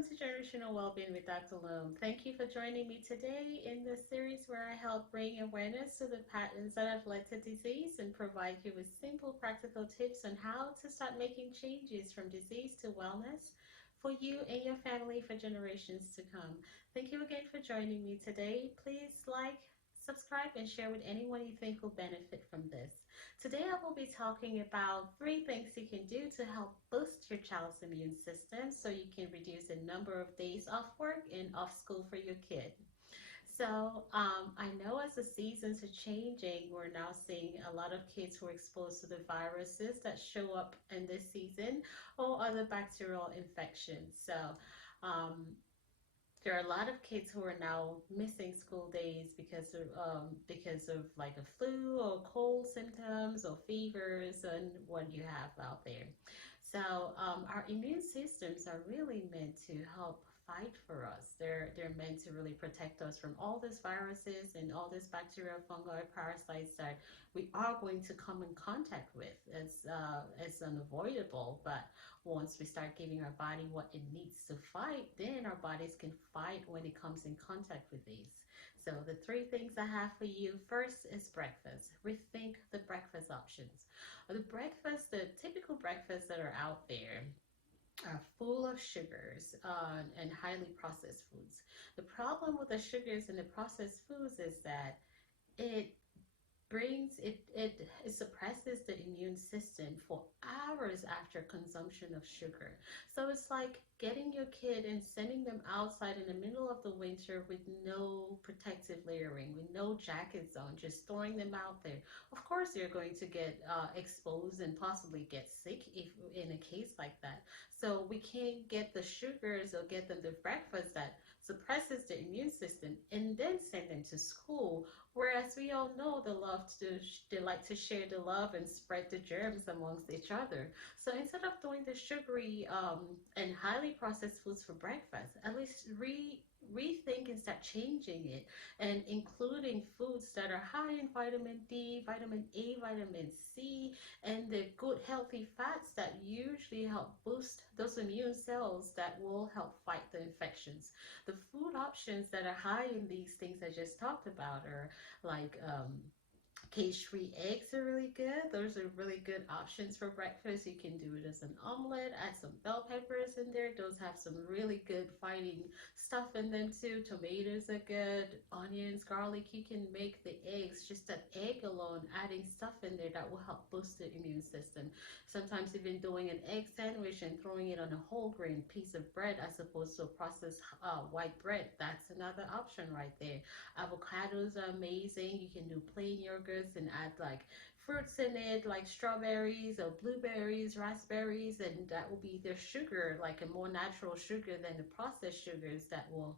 welcome to Generational Wellbeing with Dr. Loam. Thank you for joining me today in this series where I help bring awareness to the patterns that have led to disease and provide you with simple, practical tips on how to start making changes from disease to wellness for you and your family for generations to come. Thank you again for joining me today. Please like, subscribe, and share with anyone you think will benefit from this. Today I will be talking about 3 things you can do to help boost your child's immune system so you can reduce the number of days off work and off school for your kid. I know as the seasons are changing, we're now seeing a lot of kids who are exposed to the viruses that show up in this season or other bacterial infections. Um, there are a lot of kids who are now missing school days because of like a flu or cold symptoms or fevers and what you have out there. Our immune systems are really meant to help fight for us. They're meant to really protect us from all these viruses and all these bacterial, fungi, parasites that we are going to come in contact with. It's unavoidable, but once we start giving our body what it needs to fight, then our bodies can fight when it comes in contact with these. So the 3 things I have for you, first is breakfast. Rethink the breakfast options. The typical breakfasts that are out there are full of sugars and highly processed foods. The problem with the sugars and the processed foods is that it it suppresses the immune system for hours after consumption of sugar. So it's like getting your kid and sending them outside in the middle of the winter with no protective layering, with no jackets on, just throwing them out there. Of course they're going to get exposed and possibly get sick if in a case like that. So we can't get the sugars or get them the breakfast that suppresses the immune system and then send them to school. Whereas we all know they like to share the love and spread the germs amongst each other. So instead of doing the sugary and highly processed foods for breakfast, at least rethink and start changing it and including foods that are high in vitamin D, vitamin A, vitamin C, and the good healthy fats that usually help boost those immune cells that will help fight the infections. The food options that are high in these things I just talked about are like cage-free eggs are really good. Those are really good options for breakfast. You can do it as an omelet, add some bell peppers in there. Those have some really good fighting stuff in them too. Tomatoes are good, onions, garlic. You can make the eggs, just that egg alone, adding stuff in there that will help boost the immune system. Sometimes even doing an egg sandwich and throwing it on a whole grain piece of bread as opposed to a processed white bread. That's another option right there. Avocados are amazing. You can do plain yogurts and add like fruits in it, like strawberries or blueberries, raspberries, and that will be their sugar, like a more natural sugar than the processed sugars that will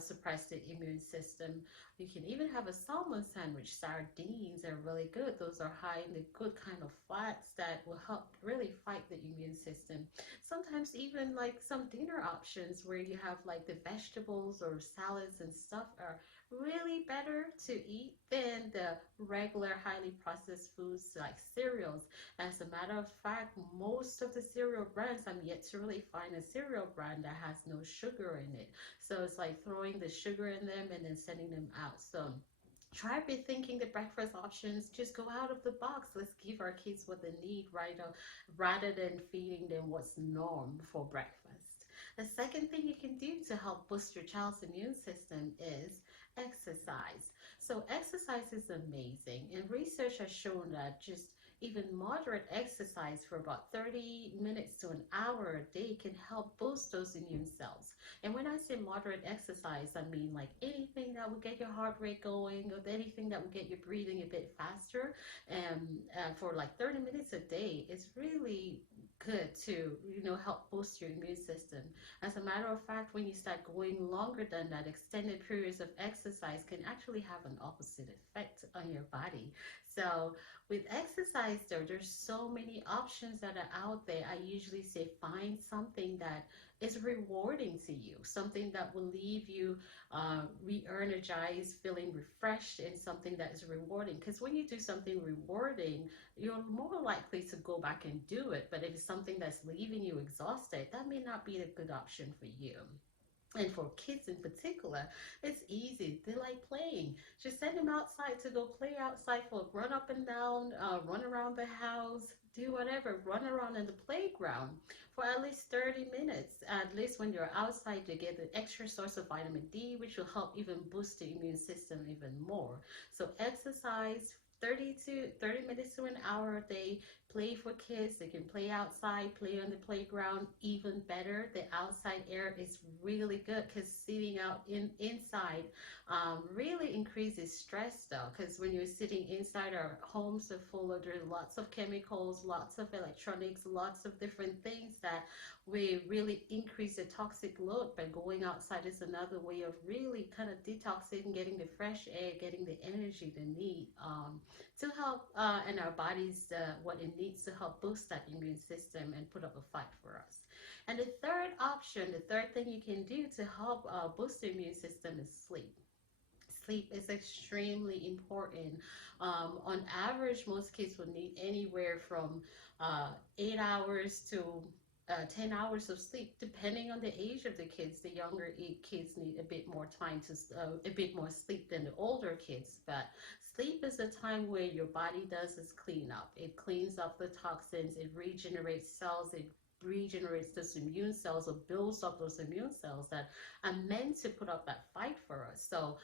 suppress the immune system. You can even have a salmon sandwich. Sardines are really good. Those are high in the good kind of fats that will help really fight the immune system. Sometimes even like some dinner options where you have like the vegetables or salads and stuff are really better to eat than the regular highly processed foods like cereals. As a matter of fact, most of the cereal brands, I'm yet to really find a cereal brand that has no sugar in it. So it's like throwing the sugar in them and then sending them out. So try rethinking the breakfast options. Just go out of the box. Let's give our kids what they need, right? Rather than feeding them what's norm for breakfast. The second thing you can do to help boost your child's immune system is exercise. So exercise is amazing, and research has shown that just even moderate exercise for about 30 minutes to an hour a day can help boost those immune cells. And when I say moderate exercise, I mean like anything that will get your heart rate going or anything that will get your breathing a bit faster. And for like 30 minutes a day, it's really good to help boost your immune system. As a matter of fact, when you start going longer than that, extended periods of exercise can actually have an opposite effect on your body. So with exercise though, there's so many options that are out there. I usually say find something that is rewarding to you, something that will leave you re-energized, feeling refreshed, and something that is rewarding. Because when you do something rewarding, you're more likely to go back and do it. But if it's something that's leaving you exhausted, that may not be a good option for you. And for kids in particular, it's easy. They like playing. Just send them outside to go play outside, for run up and down, run around the house, do whatever, run around in the playground for at least 30 minutes. At least when you're outside, you get the extra source of vitamin D, which will help even boost the immune system even more. So exercise 30 minutes to an hour a day. Play for kids. They can play outside, play on the playground. Even better, the outside air is really good, because sitting out inside really increases stress though. Because when you're sitting inside, our homes are full of, there's lots of chemicals, lots of electronics, lots of different things that we really increase the toxic load. By going outside is another way of really kind of detoxing, getting the fresh air, getting the energy they need to help and our bodies what it needs to help boost that immune system and put up a fight for us. And the third option, the third thing you can do to help boost the immune system is sleep. Sleep is extremely important. On average, most kids will need anywhere from 8 hours to 10 hours of sleep, depending on the age of the kids. The younger kids need a bit more time to, a bit more sleep than the older kids. But sleep is a time where your body does its cleanup. It cleans up the toxins, it regenerates cells, it regenerates those immune cells, or builds up those immune cells that are meant to put up that fight for us. So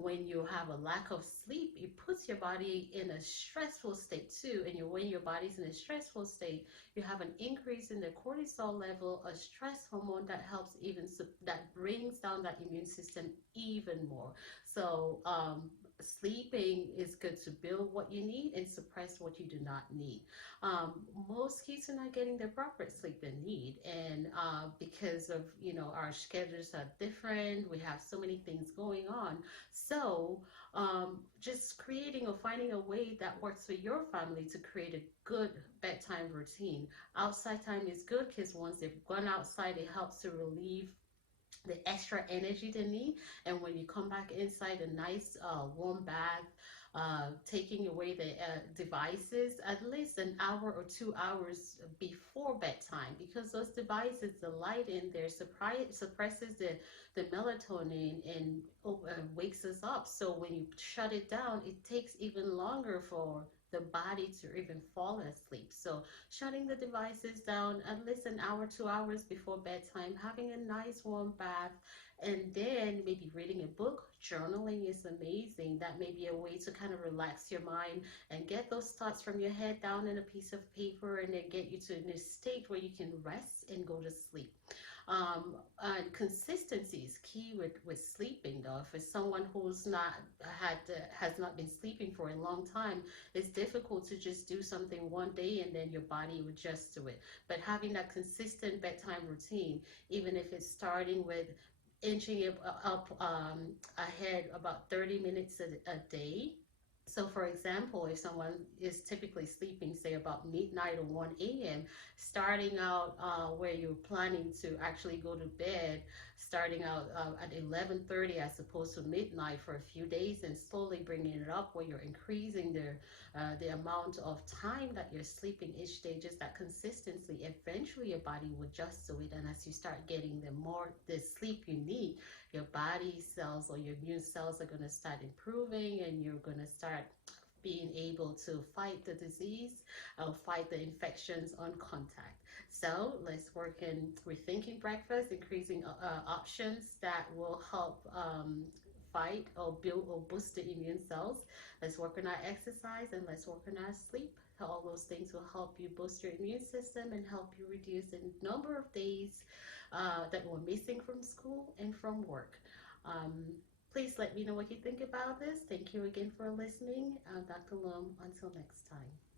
when you have a lack of sleep, it puts your body in a stressful state too. And when your body's in a stressful state, you have an increase in the cortisol level, a stress hormone that helps even that brings down that immune system even more. So sleeping is good to build what you need and suppress what you do not need. Most kids are not getting the proper sleep they need, and because of our schedules are different, we have so many things going on. So just creating or finding a way that works for your family to create a good bedtime routine. Outside time is good, because once they've gone outside, it helps to relieve the extra energy they need. And when you come back inside, a nice warm bath, taking away the devices at least an hour or 2 hours before bedtime, because those devices, the light in there suppresses the melatonin and wakes us up. So when you shut it down, it takes even longer for the body to even fall asleep. So shutting the devices down at least an hour, 2 hours before bedtime, having a nice warm bath, and then maybe reading a book. Journaling is amazing. That may be a way to kind of relax your mind and get those thoughts from your head down in a piece of paper, and then get you to a state where you can rest and go to sleep. And consistency is key with sleeping though. If it's someone who's not has not been sleeping for a long time, it's difficult to just do something one day and then your body would adjust to it. But having that consistent bedtime routine, even if it's starting with inching it up ahead about 30 minutes a day. So, for example, if someone is typically sleeping, say about midnight or 1 a.m., starting out where you're planning to actually go to bed, starting out at 11:30 as opposed to midnight for a few days, and slowly bringing it up where you're increasing the amount of time that you're sleeping each day, just that consistency. Eventually, your body will adjust to it, and as you start getting the sleep you need, your body cells or your immune cells are going to start improving, and you're going to start being able to fight the disease or fight the infections on contact. So let's work in rethinking breakfast, increasing options that will help fight or build or boost the immune cells. Let's work on our exercise, and let's work on our sleep. All those things will help you boost your immune system and help you reduce the number of days that we're missing from school and from work. Um, Please let me know what you think about this. Thank you again for listening. Dr. Lum, until next time.